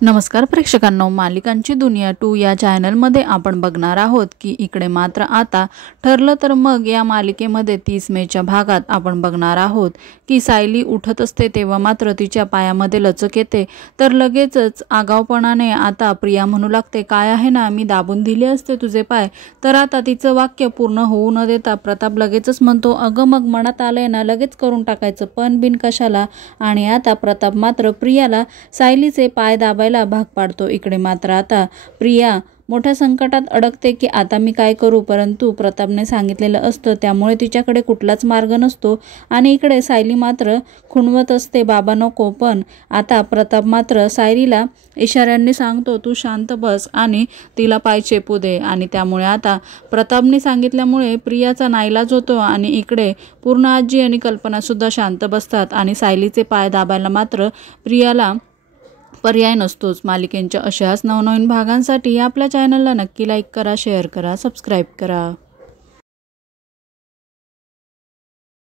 नमस्कार प्रेक्षकांनो, मालिकांची दुनिया 2 या चॅनलमध्ये आपण बघणार आहोत की इकडे मात्र आता ठरलं तर मग या मालिकेमध्ये 30 मेच्या भागात आपण बघणार आहोत की सायली उठत असते तेव्हा मात्र तिच्या पायामध्ये लचक येते। तर लगेचच आगाऊपणाने आता प्रिया म्हणू लागते, काय आहे ना, मी दाबून दिले असते तुझे पाय। तर आता तिचं वाक्य पूर्ण होऊ न देता प्रताप लगेचच म्हणतो, अगं मग मनात आलंय ना, लगेच करून टाकायचं, पण बिन कशाला। आणि आता प्रताप मात्र प्रियाला सायलीचे पाय दाबायला भाग पाडतो। इकडे मात्र आता प्रिया मोठ्या संकटात अडकते की आता मी काय करू, परंतु प्रतापने सांगितलेलं असतं त्यामुळे तिच्याकडे कुठलाच मार्ग नसतो। आणि इकडे सायली मात्र खुणवत असते, बाबा नको। पण आता प्रताप मात्र सायलीला इशाऱ्यांनी सांगतो, तू शांत बस आणि तिला पाय चेपू दे। आणि त्यामुळे आता प्रतापने सांगितल्यामुळे प्रियाचा नाईलाज होतो आणि इकडे पूर्ण आजी आणि कल्पना सुद्धा शांत बसतात आणि सायलीचे पाय दाबायला मात्र प्रियाला पर्याय नसतोच। मालिकेंच्या अशाच नवनवीन भागांसाठी आपल्या चॅनलला नक्की लाईक करा, शेअर करा, सबस्क्राईब करा।